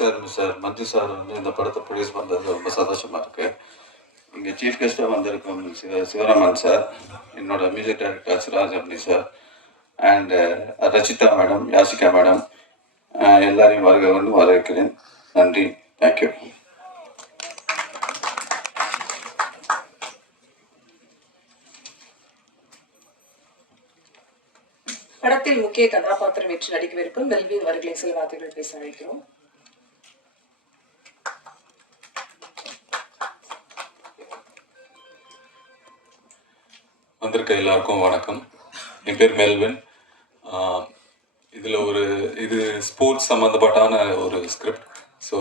Sir mister மஞ்சு sir வந்து இந்த படத்தை ப்ரொடியூஸ் பண்ணுறது ரொம்ப சந்தோஷமாக இருக்குது. இங்கே சீஃப் கெஸ்ட்டாக வந்திருக்கும் சிவராமன் சார், என்னோட music director Siraj Abni sir and Rachitha madam, Yashika madam, எல்லாரையும் வரவேற்கிறேன். நன்றி, தேங்க்யூ. படத்தில் முக்கிய கதாபாத்திரம் ஏற்று நடிக்கவிருக்கும் மெல்வின் அவர்களை சில வார்த்தைகள் பேச அழைக்கிறோம். வந்திருக்க எல்லாருக்கும் வணக்கம். என் பேர் மெல்வின். இது ஸ்போர்ட்ஸ் சம்மந்தப்பட்டான ஒரு ஸ்கிரிப்ட். ஸோ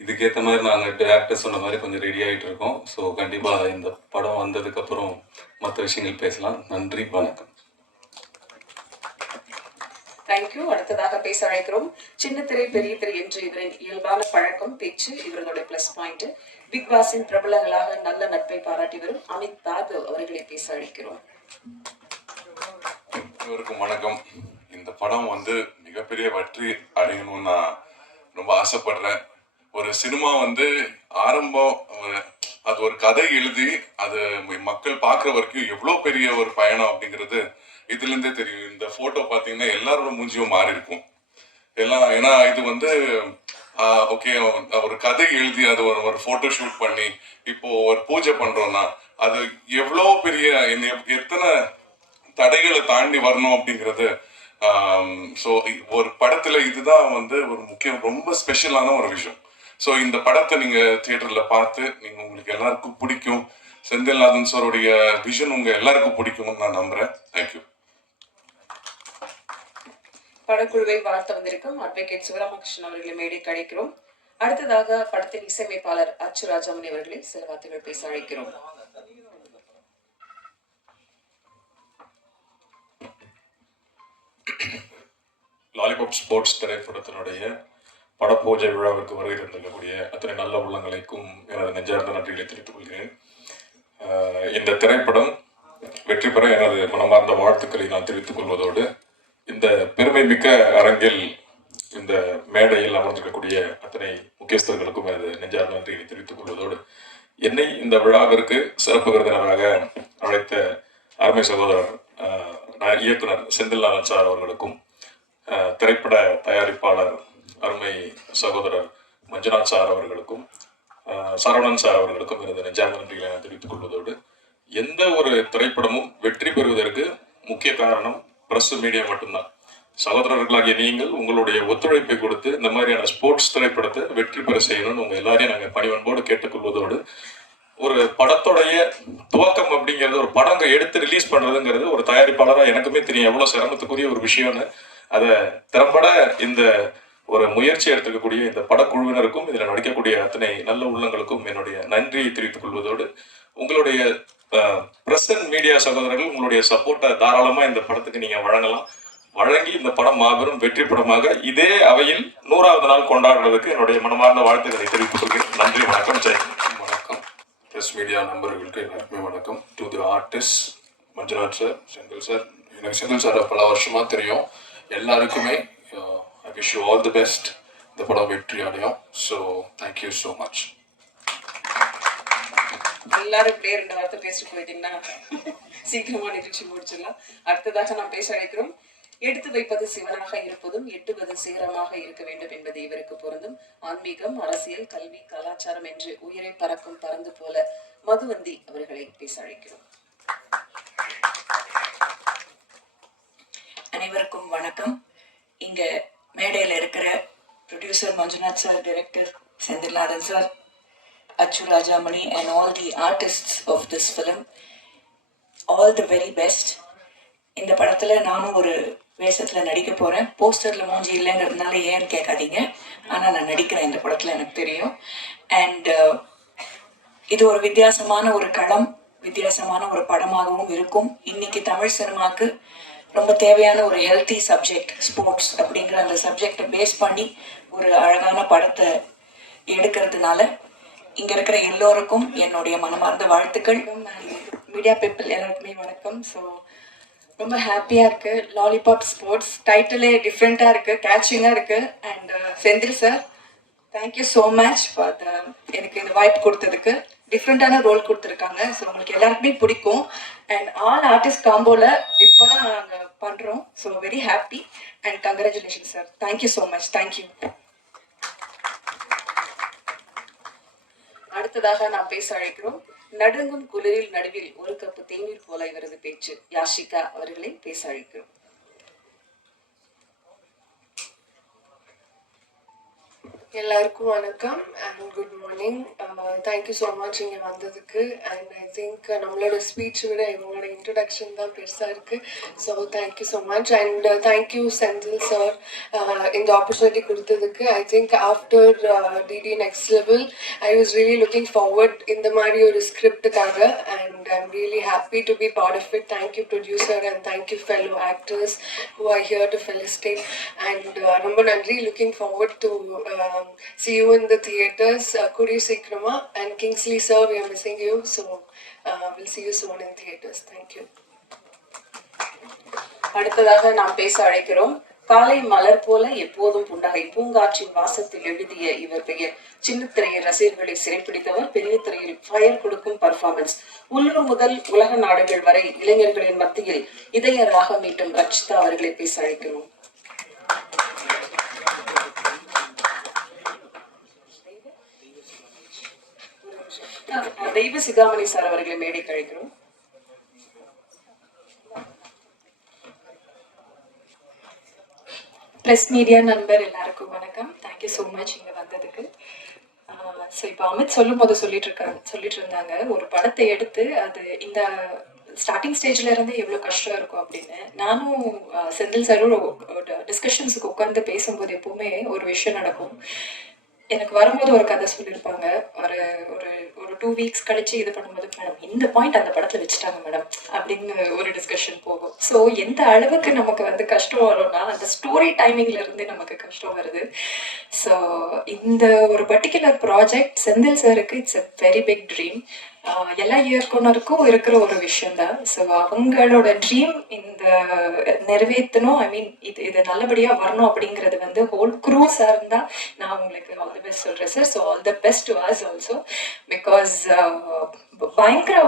இதுக்கேற்ற மாதிரி நாங்கள் டேரக்டர் சொன்ன மாதிரி கொஞ்சம் ரெடி ஆகிட்டு இருக்கோம். ஸோ கண்டிப்பாக இந்த படம் வந்ததுக்கப்புறம் மற்ற விஷயங்கள் பேசலாம். நன்றி, வணக்கம். தேங்க்யூ. அடுத்ததாக பேச அழைக்கிறோம் சின்ன திரை பெரிய திரை என்று இவரின் இயல்பான பழக்கம், பேச்சு இவர்களுடைய பிளஸ் பாயிண்ட். பிக் பாஸின் பிரபலங்களாக நல்ல நட்பை பாராட்டி வரும் அமித் பாகவ் அவர்களை பேச அழைக்கிறோம். அனைவருக்கும் வணக்கம். இந்த படம் வந்து மிகப்பெரிய வெற்றி அடையணும்னு நான் ரொம்ப ஆசைப்படுறேன். ஒரு சினிமா வந்து ஆரம்பம், அது ஒரு கதை எழுதி அது மக்கள் பார்க்குற வரைக்கும் எவ்வளோ பெரிய ஒரு பயணம் அப்படிங்கிறது இதுலேருந்தே தெரியும். இந்த ஃபோட்டோ பார்த்தீங்கன்னா எல்லாரோட மூஞ்சியும் மாறி இருக்கும் எல்லாம். ஏன்னா இது வந்து ஓகே, ஒரு கதை எழுதி அது ஒரு ஃபோட்டோ ஷூட் பண்ணி இப்போ ஒரு பூஜை பண்ணுறோன்னா அது எவ்வளோ பெரிய எத்தனை தடைகளை தாண்டி வரணும் அப்படிங்கிறது. ஸோ ஒரு படத்தில் இதுதான் வந்து ஒரு முக்கியம், ரொம்ப ஸ்பெஷலான ஒரு விஷயம். ஸோ இந்த படத்தை நீங்கள் தியேட்டரில் பார்த்து நீங்கள் உங்களுக்கு எல்லாருக்கும் பிடிக்கும். செந்தில்நாதன் சாருடைய விஷன் உங்கள் எல்லாருக்கும் பிடிக்கும்னு நான் நம்புகிறேன். தேங்க்யூ. படக்குழுவை வாழ்த்த வந்திருக்கும் அட்வொகேட் சிவராமகிருஷ்ணன் அவர்களை மேடைக்கு அழைக்கிறோம். அடுத்ததாக படத்தின் இசையமைப்பாளர் அச்சு ராஜாமணி அவர்களை சில வார்த்தைகள் பேச அழைக்கிறோம். லாலிபாப் ஸ்போர்ட்ஸ் திரைப்படத்தினுடைய படப்பூஜை விழாவிற்கு வருகை தந்திருக்கக்கூடிய அத்தனை நல்ல உள்ளங்களுக்கும் எனது நெஞ்சார்ந்த நன்றிகளை தெரிவித்துக் கொள்கிறேன். இந்த திரைப்படம் வெற்றி பெற எனது மனமார்ந்த வாழ்த்துக்களை நான் தெரிவித்துக் கொள்வதோடு, இந்த பெருமை மிக்க அரங்கில் இந்த மேடையில் அமர்ந்திருக்கக்கூடிய அத்தனை முக்கியஸ்தர்களுக்கும் எனது நெஞ்சார்ந்த நன்றியை தெரிவித்துக் கொள்வதோடு, என்னை இந்த விழாவிற்கு சிறப்பு விருந்தினராக அழைத்த அருமை சகோதரர் இயக்குனர் செந்தில்நாதன் சார் அவர்களுக்கும், திரைப்பட தயாரிப்பாளர் அருமை சகோதரர் மஞ்சுநாத் சார் அவர்களுக்கும், சரவணன் சார் அவர்களுக்கும் எனது நெஞ்சார்ந்த நன்றிகளை நான் தெரிவித்துக் கொள்வதோடு, எந்த ஒரு திரைப்படமும் வெற்றி பெறுவதற்கு முக்கிய காரணம் பிரஸ் மீடியா மட்டும்தான். சகோதரர்களாகிய நீங்கள் உங்களுடைய ஒத்துழைப்பை கொடுத்து இந்த மாதிரியான ஸ்போர்ட்ஸ் திரைப்படத்தை வெற்றி பெற செய்யணும்னு உங்க எல்லாரையும் நாங்கள் பணிவன்போடு கேட்டுக்கொள்வதோடு, ஒரு படத்துடைய துவக்கம் அப்படிங்கிறது, ஒரு படங்க எடுத்து ரிலீஸ் பண்றதுங்கிறது ஒரு தயாரிப்பாளராக எனக்குமே தெரியும் எவ்வளவு சிரமத்துக்குரிய ஒரு விஷயம்னு. அதை திறம்பட இந்த ஒரு முயற்சி எடுத்துக்கக்கூடிய இந்த படக்குழுவினருக்கும் இதில் நடிக்கக்கூடிய அத்தனை நல்ல உள்ளங்களுக்கும் என்னுடைய நன்றியை தெரிவித்துக் கொள்வதோடு, உங்களுடைய பிரஸ் அண்ட் மீடியா சகோதரர்கள் உங்களுடைய சப்போர்ட்டை தாராளமாக இந்த படத்துக்கு நீங்கள் வழங்கி இந்த படம் மாபெரும் வெற்றி படமாக இதே அவையில் 100வது நாள் கொண்டாடுறதுக்கு என்னுடைய மனமார்ந்த வாழ்த்துக்களை தெரிவித்துக் கொள்கிறேன். நன்றி, வணக்கம். வணக்கம். பிரஸ் மீடியா நண்பர்களுக்கு எல்லாருக்குமே வணக்கம். To the artist Manjunath sir, Senthil sir. எனக்கு செந்தில் சார் பல வருஷமாக தெரியும். எல்லாருக்குமே I wish you all the best. இந்த படம் வெற்றி அடையும். So thank you so much. எல்லாரும் இப்படியே 2 வார்த்தை பேசிட்டு போயிட்டீங்கன்னா சீக்கிரமா நிகழ்ச்சி முடிச்சிடலாம். அடுத்ததாக நாம் பேச அழைக்கிறோம். எடுத்து வைப்பது சிவனாக இருப்பதும் எட்டுவது சிகரமாக இருக்க வேண்டும் என்பது இவருக்கு பொருந்தும். ஆன்மீகம், அரசியல், கல்வி, கலாச்சாரம் என்று உயிரை பறக்கும் பறந்து போல மதுவந்தி அவர்களை பேச அழைக்கிறோம். அனைவருக்கும் வணக்கம். இங்க மேடையில் இருக்கிற producer Manjunath sir, director Senthilnathan sir, Achu Rajamani and all the artists of this film, all the very best. இந்த படத்துல நானும் ஒரு வேஷத்துல நடிக்க போறேன். போஸ்டர்ல மூஞ்சி இல்லைங்கிறதுனால ஏன்னு கேட்காதீங்க, ஆனா நான் நடிக்கிறேன் இந்த படத்துல, எனக்கு தெரியும். அண்ட் இது ஒரு வித்தியாசமான ஒரு களம், வித்தியாசமான ஒரு படமாகவும் இருக்கும். இன்னைக்கு தமிழ் சினிமாவுக்கு ரொம்ப தேவையான ஒரு ஹெல்த்தி சப்ஜெக்ட் ஸ்போர்ட்ஸ் அப்படிங்கிற அந்த சப்ஜெக்டை பேஸ் பண்ணி ஒரு அழகான படத்தை எடுக்கிறதுனால இங்க இருக்கிற எல்லோருக்கும் என்னுடைய மனமார்ந்த வாழ்த்துக்கள். மீடியா பீப்புள் எல்லாருக்குமே வணக்கம். ஸோ ரொம்ப ஹாப்பியாக இருக்குது. லாலிபாப் ஸ்போர்ட்ஸ் டைட்டிலே டிஃப்ரெண்ட்டாக இருக்குது, கேட்சிங்காக இருக்குது. And Senthil sir thank you so much for எனக்கு இந்த வாய்ப்பு கொடுத்ததுக்கு. டிஃப்ரெண்ட்டான ரோல் கொடுத்துருக்காங்க. ஸோ உங்களுக்கு எல்லாருக்குமே பிடிக்கும். அண்ட் ஆல் ஆர்டிஸ்ட் காம்போவில் இப்போ தான் நாங்கள் பண்ணுறோம். So very happy and congratulation sir. Thank you so much. Thank you. அடுத்ததாக நாம் பேச அழைக்கிறோம். நடுங்கும் குளிரில் நடுவில் ஒரு கப்பு தேநீர் போல இவரது பேச்சு. யாஷிகா அவர்களை பேச அழைக்கிறோம். எல்லாருக்கும் வணக்கம் and good morning. Thank you so much இங்கே வந்ததுக்கு. அண்ட் ஐ திங்க் நம்மளோட ஸ்பீச் விட இவங்களோட இன்ட்ரடக்ஷன் தான் பெருசாக இருக்குது. So thank you so much and thank you Senthil sir இந்த ஆப்பர்ச்சுனிட்டி கொடுத்ததுக்கு. I think after DD next level I was really looking forward இந்த மாதிரி ஒரு ஸ்கிரிப்டுக்காக. And I am really happy to be part of it. Thank you producer and thank you fellow actors who are here to felicitate. And ரொம்ப நன்றி. Looking forward to see you in the theaters. Kuri Sikrama and Kingsley sir, we are missing you. So we'll see you soon in theaters. Thank you. அடுத்ததாக நாம் பேச அழைக்கிறோம். காலை மலர் போல எப்போதும் புன்னகை பூங்காற்றின் வாசத்தில் எழுதிய இவர் பெயர். சின்ன திரையில் ரசிகர்களை சிறைப்பிடித்தவர். பெரிய திரையில் ஃபயர் கொடுக்கும் பர்ஃபார்மன்ஸ். உள்ளூர் முதல் உலக நாடுகள் வரை இளைஞர்களின் மத்தியில் இதய ராகம் மீட்டும் ரச்சிதா அவர்களை பேச அழைக்கிறோம். தெய்வ சிகாமணி சார் அவர்களை மேடை கழிக்கிறோம். ப்ரெஸ் மீடியா நண்பர் எல்லாருக்கும் வணக்கம். தேங்க்யூ ஸோ மச் இங்கே வந்ததுக்கு. ஸோ இப்போ அமித் சொல்லிட்டு இருந்தாங்க ஒரு படத்தை எடுத்து அது இந்த ஸ்டார்டிங் ஸ்டேஜ்ல இருந்து எவ்வளோ கஷ்டம் இருக்கும் அப்படின்னு. நானும் செந்தில் சாரும் டிஸ்கஷன்ஸுக்கு உட்காந்து பேசும்போது எப்பவுமே ஒரு விஷயம் நடக்கும். எனக்கு வரும்போது ஒரு கதை சொல்லியிருப்பாங்க. ஒரு ஒரு ஒரு 2 வீக்ஸ் கழிச்சு இது பண்ணும்போது, மேடம் இந்த பாயிண்ட் அந்த படத்தில் வச்சுட்டாங்க மேடம் அப்படின்னு ஒரு டிஸ்கஷன் போகும். ஸோ எந்த அளவுக்கு நமக்கு வந்து கஷ்டம் வரும்னா அந்த ஸ்டோரி டைமிங்ல இருந்து நமக்கு கஷ்டம் வருது. ஸோ இந்த ஒரு பர்டிகுலர் ப்ராஜெக்ட் செந்தில் சாருக்கு it's a very big dream. எல்லா இயக்குனருக்கும் இருக்கிற ஒரு விஷயம் தான். ஸோ அவங்களோட ட்ரீம் இந்த நிறைவேற்றணும். ஐ மீன் இது நல்லபடியாக வரணும் அப்படிங்கிறது வந்து ஹோல் க்ரூஸாக இருந்தால் நான் உங்களுக்கு ஆல் தி பெஸ்ட் சொல்கிறேன் sir. So all the best to us also. Because பயங்கர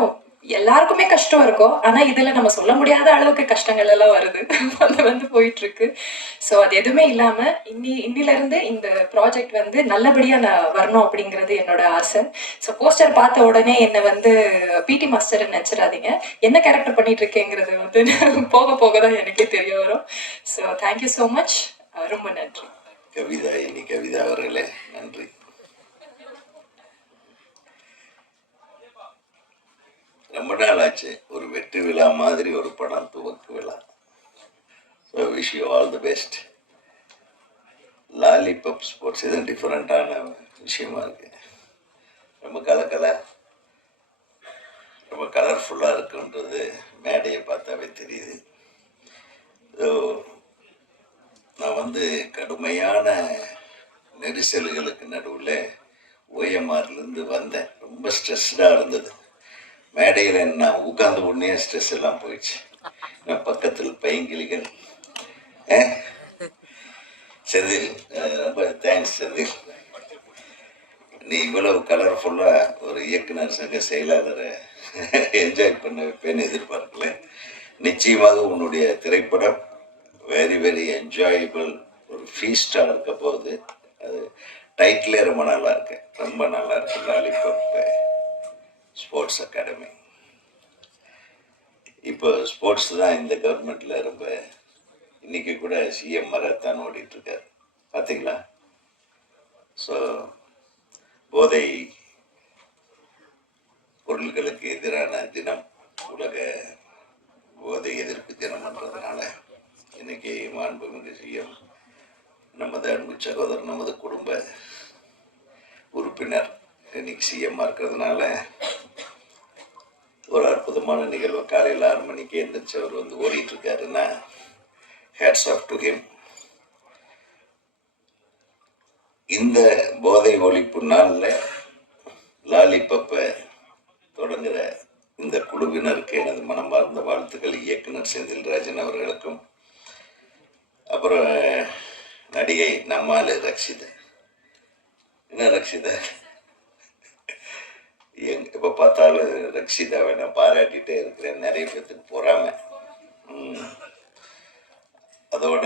எல்லாருக்குமே கஷ்டம் இருக்கும். ஆனால் இதில் நம்ம சொல்ல முடியாத அளவுக்கு கஷ்டங்கள் எல்லாம் வருது வந்து போயிட்டு இருக்கு. ஸோ அது எதுவுமே இல்லாமல் இன்னிலிருந்து இந்த ப்ராஜெக்ட் வந்து நல்லபடியாக நான் வரணும் அப்படிங்கிறது என்னோட ஆசை. ஸோ போஸ்டர் பார்த்த உடனே என்னை வந்து பிடி மாஸ்டர் நினச்சிடாதீங்க. என்ன கேரக்டர் பண்ணிட்டு இருக்கேங்கிறது வந்து போக போக தான் எனக்கே தெரிய வரும். So thank you so much. ரொம்ப நன்றி. கவிதா அவர்களே நன்றி. ரொம்ப நாள் ஆச்சு ஒரு வெற்றி விழா மாதிரி ஒரு படம் துவக்க விழா. So wish you all the best. Lollipop sports இது டிஃப்ரெண்ட்டான விஷயமா இருக்கு. ரொம்ப ரொம்ப கலர்ஃபுல்லாக இருக்குன்றது மேடையை பார்த்தாவே தெரியுது. ஸோ நான் வந்து கடுமையான நெரிசல்களுக்கு நடுவில் ஓஎம்ஆர்லேருந்து வந்தேன். ரொம்ப ஸ்ட்ரெஸ்டாக இருந்தது. மேடையில் நான் உட்கார்ந்த உடனே ஸ்ட்ரெஸ் எல்லாம் போயிடுச்சு. நான் பக்கத்தில் பையங்கிளிகள். செந்தில் ரொம்ப தேங்க்ஸ் செந்தில். நீ இவ்வளவு கலர்ஃபுல்லாக ஒரு இயக்குனர் சங்க செயலாளரை என்ஜாய் பண்ண வைப்பேன்னு எதிர்பார்க்கல. நிச்சயமாக உன்னுடைய திரைப்படம் வெரி வெரி என்ஜாயபிள் ஒரு ஃபீஸ்டாக இருக்க போகுது. அது டைட்டிலே ரொம்ப நல்லா இருக்கு. ரொம்ப நல்லா இருக்கு. Lollipop sports academy. இப்போ ஸ்போர்ட்ஸ் தான் இந்த கவர்மெண்ட்ல ரொம்ப. இன்னைக்கு கூட சிஎம் மராத்தான் ஓடிட்டு இருக்காரு பார்த்தீங்களா? ஸோ போதை பொருட்களுக்கு எதிரான தினம், உலக போதை எதிர்ப்பு தினம்ன்றதுனால இன்னைக்கு மாண்புமிகு சிஎம் நமது அன்பு சகோதரர், நமது குடும்ப உறுப்பினர் இன்னைக்கு சிஎம்மாக இருக்கிறதுனால ஒரு அற்புதமான நிகழ்வு. காலையில் 6 மணிக்கு எந்திரிச்சு அவர் வந்து ஓடிட்டு இருக்காருன்னா ஹேட்ஸ் ஆஃப் டு ஹிம். இந்த போதை ஒழிப்பு நாளில் லாலிபப்பை தொடங்குகிற இந்த குழுவினருக்கு எனது மனமார்ந்த வாழ்த்துக்கள். இயக்குனர் செந்தில்ராஜன் அவர்களுக்கும், அப்புறம் நடிகை நம்மால் ரக்ஷிதா, என்ன ரக்ஷிதா எப்போ பார்த்தாலும் ரக்ஷிதாவை நான் பாராட்டிகிட்டே இருக்கிறேன். நிறைய பேர்த்துக்கு பொறாமை. அதோட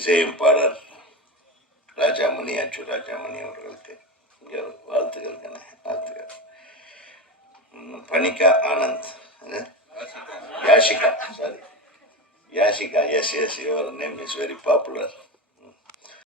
இசையமைப்பாளர் ராஜாமணி, அச்சு ராஜாமணி அவர்களுக்கு இங்கே வாழ்த்துக்கள். வாழ்த்துக்கள். Panika Anand, Yashika, sorry Yashika, yes your name is very popular.